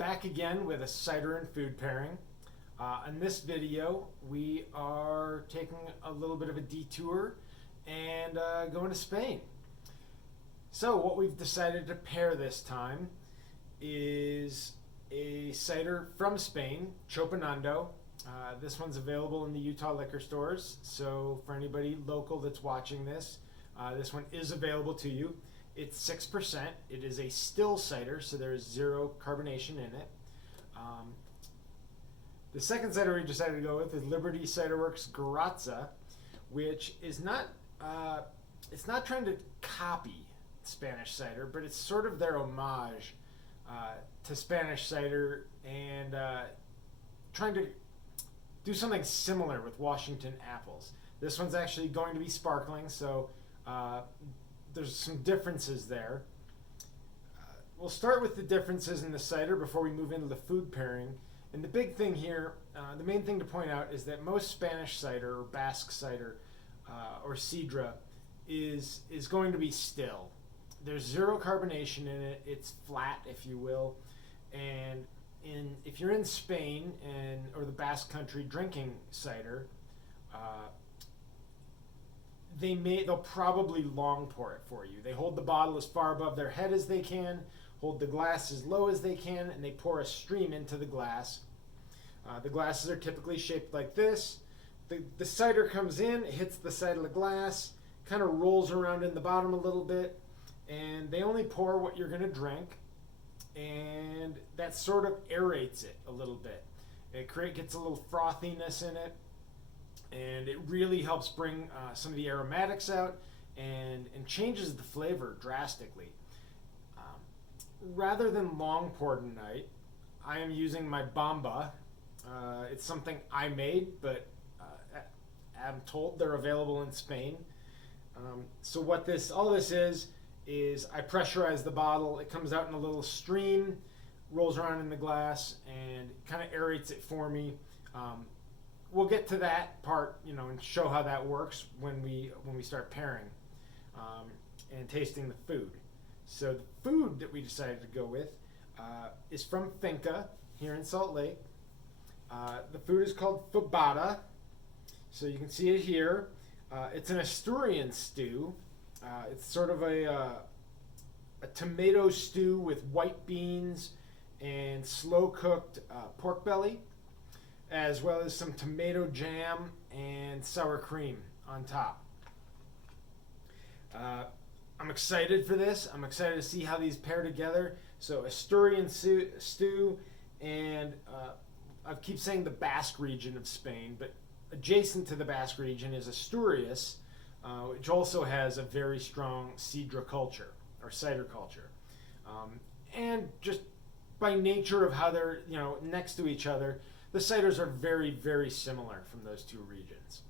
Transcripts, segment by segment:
Back again with a cider and food pairing. In this video, we are taking a little bit of a detour and going to Spain. So what we've decided to pair this time is a cider from Spain, Txopinando. This one's available in the Utah liquor stores, so for anybody local that's watching this, this one is available to you. It's 6%. It is a still cider, so there's zero carbonation in it. The second cider we decided to go with is Liberty Cider Works Garratza, which is not, it's not trying to copy Spanish cider, but it's sort of their homage to Spanish cider and trying to do something similar with Washington apples. This one's actually going to be sparkling, so there's some differences there. We'll start with the differences in the cider before we move into the food pairing. And the big thing here, the main thing to point out is that most Spanish cider or Basque cider or Sidra is going to be still. There's zero carbonation in it. It's flat, if you will. And if you're in Spain or the Basque country drinking cider, they'll probably long pour it for you. They hold the bottle as far above their head as they can, hold the glass as low as they can, and they pour a stream into the glass. The glasses are typically shaped like this. The cider comes in, it hits the side of the glass, kind of rolls around in the bottom a little bit, and they only pour what you're going to drink, and that sort of aerates it a little bit. It gets a little frothiness in it, and it really helps bring some of the aromatics out and changes the flavor drastically. Rather than long poured night, I am using my Bomba. It's something I made, but I'm told they're available in Spain. So what all this is I pressurize the bottle. It comes out in a little stream, rolls around in the glass, and kind of aerates it for me. We'll get to that part, and show how that works when we start pairing and tasting the food. So the food that we decided to go with is from Finca here in Salt Lake. The food is called Fabada, so you can see it here. It's an Austurian stew. It's sort of a tomato stew with white beans and slow-cooked pork belly, as well as some tomato jam and sour cream on top. I'm excited for this. I'm excited to see how these pair together. So Austurian stew, and I keep saying the Basque region of Spain, but adjacent to the Basque region is Asturias, which also has a very strong Sidra culture, or cider culture. And just by nature of how they're next to each other, the ciders are very, very similar from those two regions.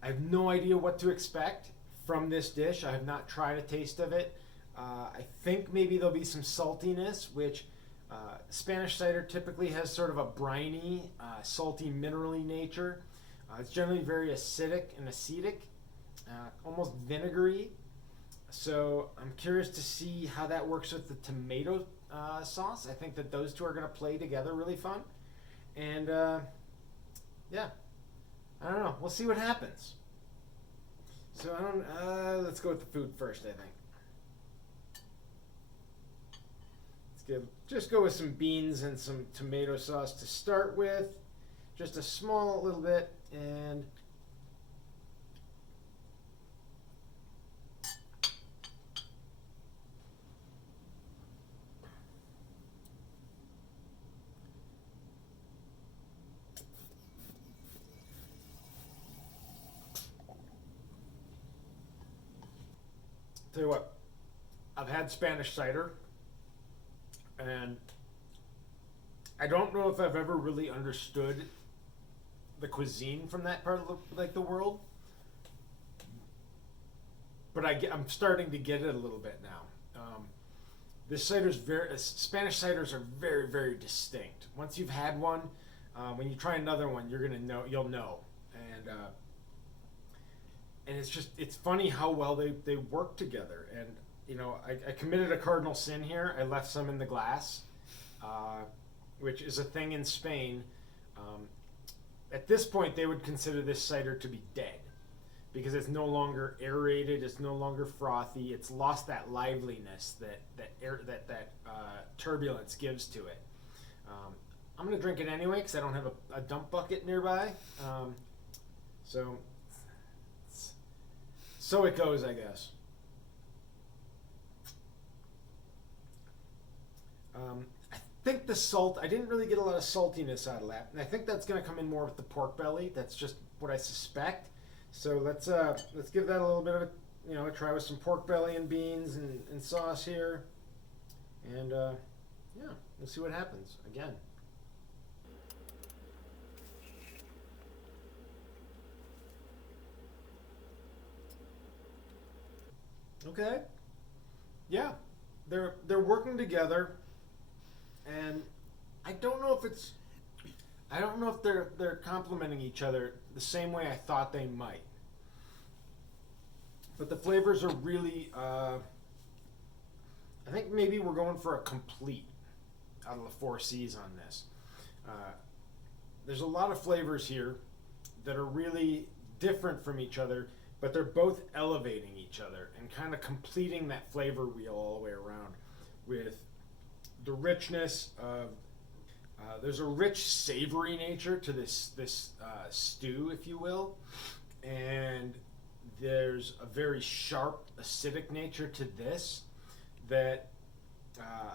I have no idea what to expect from this dish. I have not tried a taste of it. I think maybe there'll be some saltiness, which Spanish cider typically has sort of a briny, salty, minerally nature. It's generally very acidic and acetic, almost vinegary. So I'm curious to see how that works with the tomato sauce. I think that those two are going to play together really fun. And yeah, I don't know. We'll see what happens. So let's go with the food first, I think. Just go with some beans and some tomato sauce to start with. Just a small little bit, and tell you what, I've had Spanish cider, and I don't know if I've ever really understood the cuisine from that part of the world, but I'm starting to get it a little bit now. This Spanish ciders are very, very distinct. Once you've had one, when you try another one, you'll know, and it's funny how well they work together. And I committed a cardinal sin here. I left some in the glass, uh, which is a thing in Spain. Um, at this point, they would consider this cider to be dead because it's no longer aerated, it's no longer frothy, it's lost that liveliness that turbulence gives to it. Um, I'm gonna drink it anyway because I don't have a dump bucket nearby. So, so it goes, I guess. I think the salt, I didn't really get a lot of saltiness out of that. And I think that's going to come in more with the pork belly. That's just what I suspect. So let's give that a little bit of a try with some pork belly and beans and sauce here. And yeah, we'll see what happens again. Okay. Yeah. They're working together, and I don't know if it's I don't know if they're complementing each other the same way I thought they might. But the flavors are really I think maybe we're going for a complete out of the four C's on this. Uh, there's a lot of flavors here that are really different from each other, but they're both elevating each other and kind of completing that flavor wheel all the way around with the richness of. There's a rich, savory nature to this stew, if you will, and there's a very sharp, acidic nature to this that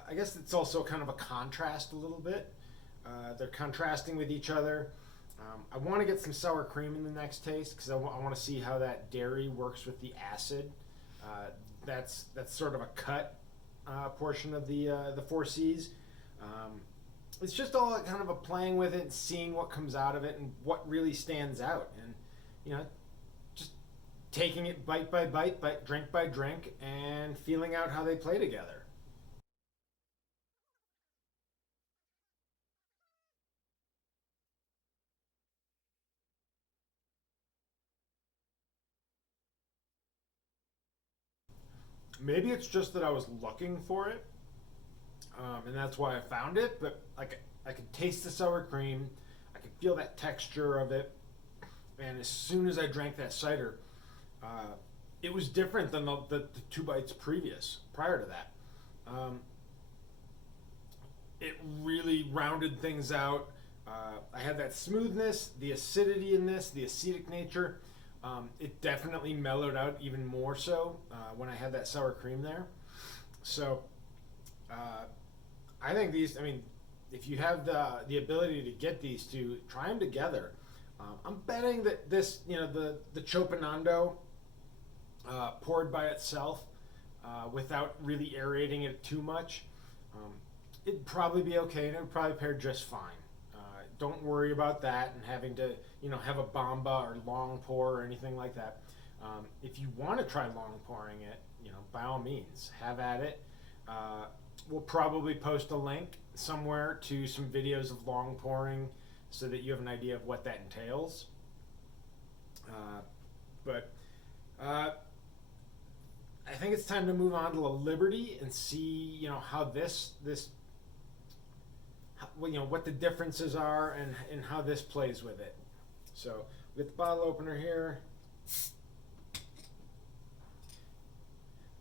I guess it's also kind of a contrast a little bit. They're contrasting with each other. I want to get some sour cream in the next taste because I want to see how that dairy works with the acid. That's sort of a cut portion of the four C's. It's just all kind of a playing with it and seeing what comes out of it and what really stands out, and just taking it bite by bite, drink by drink, and feeling out how they play together. Maybe it's just that I was looking for it, and that's why I found it. But I could taste the sour cream, I could feel that texture of it, and as soon as I drank that cider, uh, it was different than the two bites prior to that. Um, it really rounded things out. I had that smoothness, the acidity in this, the acetic nature. It definitely mellowed out even more so when I had that sour cream there. So uh, I think these. I mean, if you have the ability to get these two, try them together. I'm betting that this, the Txopinando poured by itself without really aerating it too much, um, it'd probably be okay, and it would probably pair just fine. Don't worry about that and having to, have a bomba or long pour or anything like that. If you want to try long pouring it, by all means, have at it. We'll probably post a link somewhere to some videos of long pouring so that you have an idea of what that entails. But I think it's time to move on to a Liberty and see, how what the differences are and how this plays with it. So we get the bottle opener here.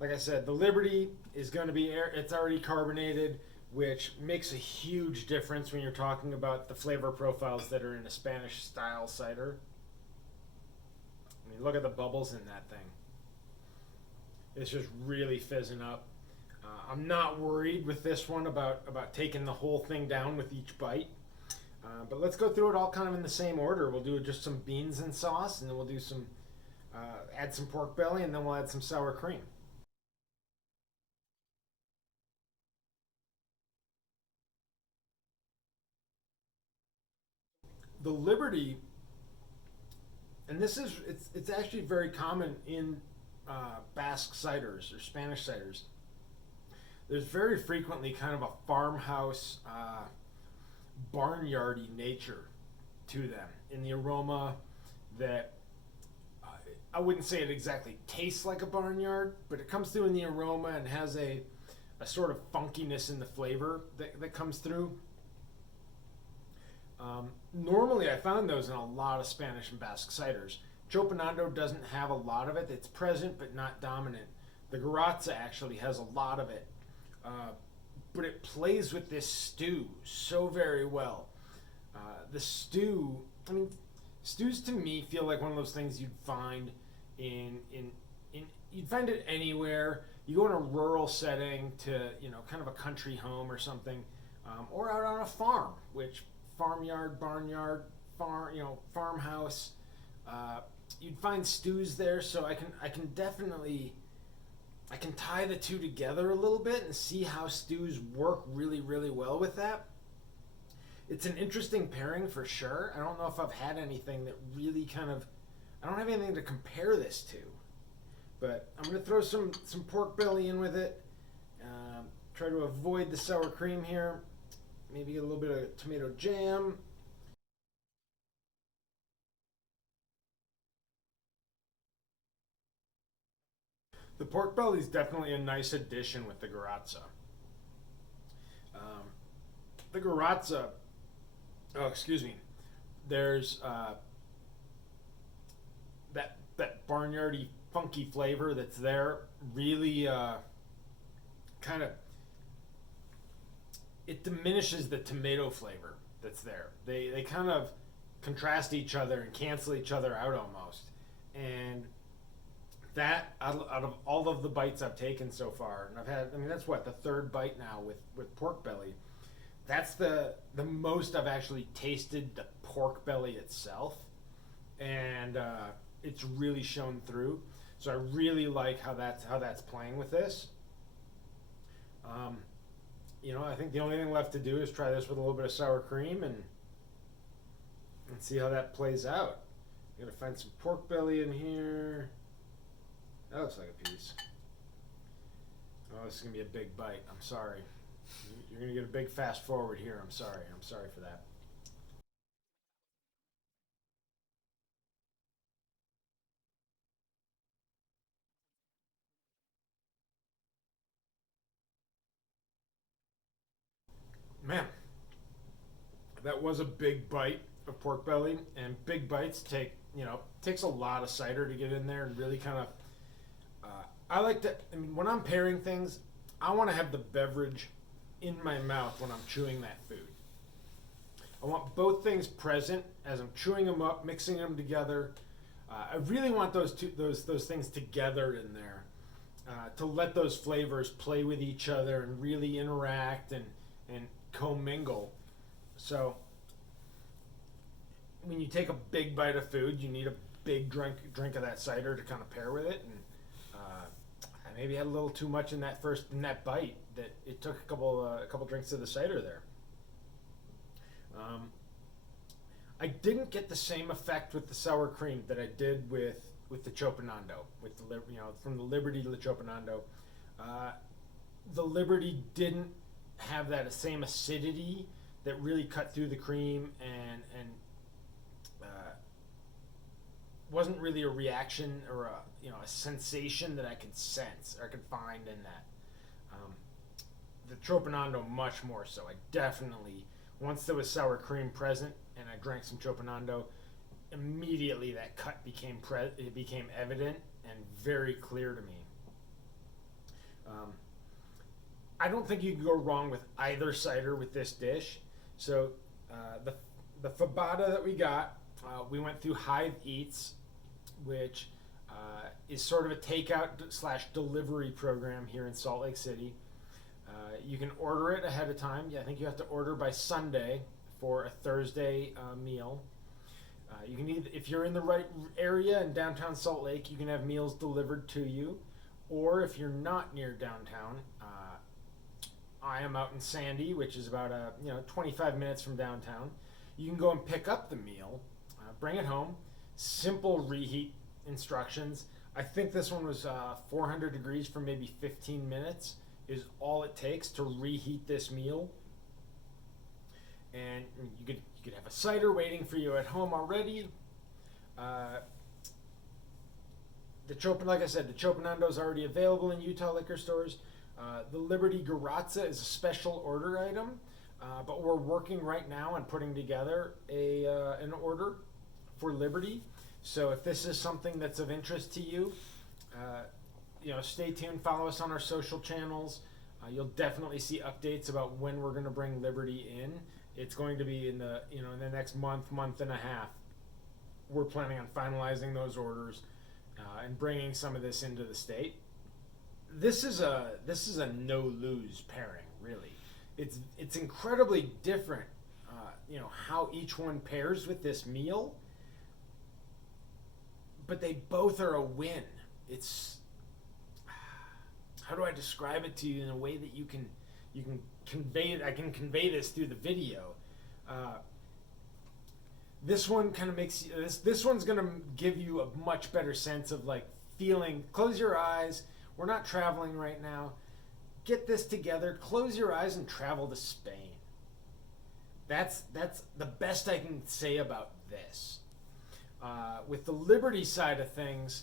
Like I said, the Liberty is going to be it's already carbonated, which makes a huge difference when you're talking about the flavor profiles that are in a Spanish style cider. I mean, look at the bubbles in that thing. It's just really fizzing up. I'm not worried with this one about taking the whole thing down with each bite. But let's go through it all kind of in the same order. We'll do just some beans and sauce, and then we'll do add some pork belly, and then we'll add some sour cream. The Liberty, and it's actually very common in Basque ciders or Spanish ciders. There's very frequently kind of a farmhouse, barnyardy nature to them in the aroma that I wouldn't say it exactly tastes like a barnyard, but it comes through in the aroma and has a sort of funkiness in the flavor that comes through. Normally, I found those in a lot of Spanish and Basque ciders. Txopinando doesn't have a lot of it. It's present but not dominant. The Garratza actually has a lot of it, but it plays with this stew so very well. The stew, I mean, stews to me feel like one of those things you'd find in you'd find it anywhere. You go in a rural setting to kind of a country home or something, or out on a farm, which farmyard, barnyard, farmhouse. You'd find stews there, so I can definitely I can tie the two together a little bit and see how stews work really really well with that. It's an interesting pairing for sure. I don't know if I've had anything that really I don't have anything to compare this to, but I'm gonna throw some pork belly in with it. Try to avoid the sour cream here. Maybe a little bit of tomato jam. The pork belly is definitely a nice addition with the Garratza. Um, the Garratza, oh excuse me, there's that barnyardy funky flavor that's there. Really, kind of it diminishes the tomato flavor that's there. They kind of contrast each other and cancel each other out almost. And that out of all of the bites I've taken so far, and I mean that's what the third bite now with pork belly. That's the most I've actually tasted the pork belly itself, and it's really shown through. So I really like how that's playing with this. Um, I think the only thing left to do is try this with a little bit of sour cream and see how that plays out. I'm gonna find some pork belly in here. That looks like a piece. Oh, this is gonna be a big bite. I'm sorry. You're gonna get a big fast forward here. I'm sorry. I'm sorry for that. Man, that was a big bite of pork belly, and big bites takes a lot of cider to get in there and really kind of. I like to. I mean, when I'm pairing things, I want to have the beverage in my mouth when I'm chewing that food. I want both things present as I'm chewing them up, mixing them together. I really want those things together in there to let those flavors play with each other and really interact and commingle. So when you take a big bite of food, you need a big drink of that cider to kind of pair with it. And I maybe had a little too much in that bite that it took a couple drinks of the cider there. Um, I didn't get the same effect with the sour cream that I did with the Txopinando, from the Liberty to the Txopinando. Uh, the Liberty didn't have that same acidity that really cut through the cream and wasn't really a reaction or a sensation that I could sense or could find in that. Um, the Txopinando much more so. I definitely once there was sour cream present and I drank some Txopinando, immediately that cut it became evident and very clear to me. Um, I don't think you can go wrong with either cider with this dish. So the Fabada that we went through Hive Eats, which is sort of a takeout slash delivery program here in Salt Lake City. You can order it ahead of time. Yeah, I think you have to order by Sunday for a Thursday meal. You can if you're in the right area in downtown Salt Lake, you can have meals delivered to you. Or if you're not near downtown, I am out in Sandy, which is about 25 minutes from downtown. You can go and pick up the meal, bring it home. Simple reheat instructions. I think this one was 400 degrees for maybe 15 minutes is all it takes to reheat this meal. And you could have a cider waiting for you at home already. like I said, the Txopinando is already available in Utah liquor stores. The Liberty Garratza is a special order item, but we're working right now on putting together an order for Liberty. So if this is something that's of interest to you, stay tuned. Follow us on our social channels. You'll definitely see updates about when we're going to bring Liberty in. It's going to be in the next month and a half. We're planning on finalizing those orders and bringing some of this into the state. This is a no-lose pairing, really. It's incredibly different, how each one pairs with this meal, but they both are a win. It's, how do I describe it to you in a way that you can convey it? I can convey this through the video. This one kind of makes this one's gonna give you a much better sense of like feeling. Close your eyes. We're not traveling right now. Get this together. Close your eyes and travel to Spain. That's the best I can say about this. With the Liberty side of things,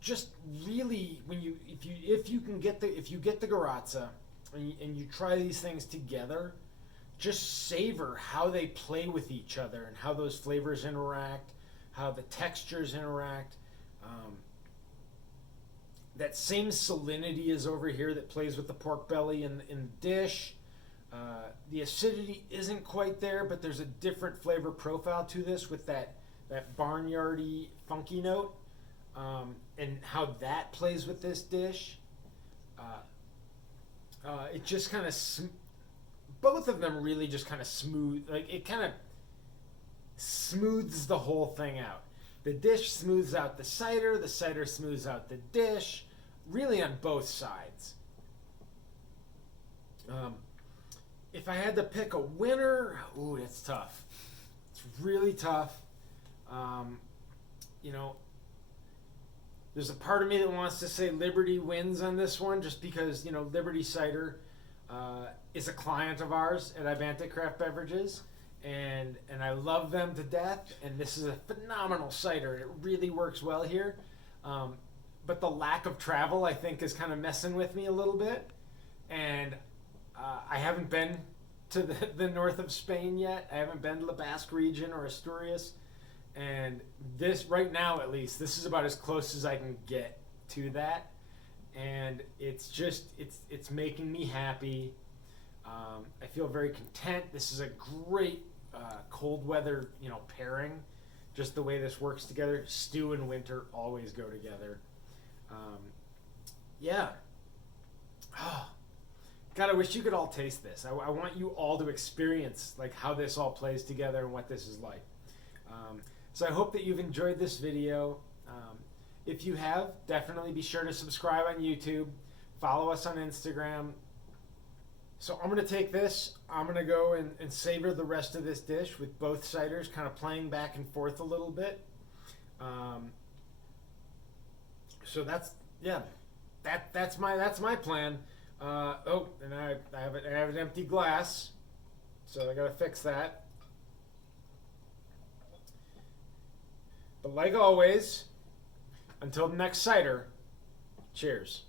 just really if you get the Garratza and you try these things together, just savor how they play with each other and how those flavors interact, how the textures interact. That same salinity is over here that plays with the pork belly in the dish. The acidity isn't quite there, but there's a different flavor profile to this with that barnyardy funky note, and how that plays with this dish. It just kind of both of them really just kind of smooth, like it kind of smooths the whole thing out. The dish smooths out the cider smooths out the dish, really on both sides. If I had to pick a winner, ooh, that's tough. It's really tough. There's a part of me that wants to say Liberty wins on this one, just because Liberty Cider is a client of ours at Ivantic Craft Beverages, and I love them to death. And this is a phenomenal cider. It really works well here. But the lack of travel, I think, is kind of messing with me a little bit. And I haven't been to the north of Spain yet. I haven't been to the Basque region or Asturias. And this, right now at least, this is about as close as I can get to that. And it's just, it's making me happy. I feel very content. This is a great cold weather, pairing. Just the way this works together. Stew and winter always go together. Yeah. Oh, God, I wish you could all taste this. I want you all to experience like how this all plays together and what this is like. So I hope that you've enjoyed this video. If you have, definitely be sure to subscribe on YouTube. Follow us on Instagram. So I'm going to take this. I'm going to go and savor the rest of this dish with both ciders kind of playing back and forth a little bit. So that's my plan. And I have an empty glass, so I got to fix that. But like always, until the next cider, cheers.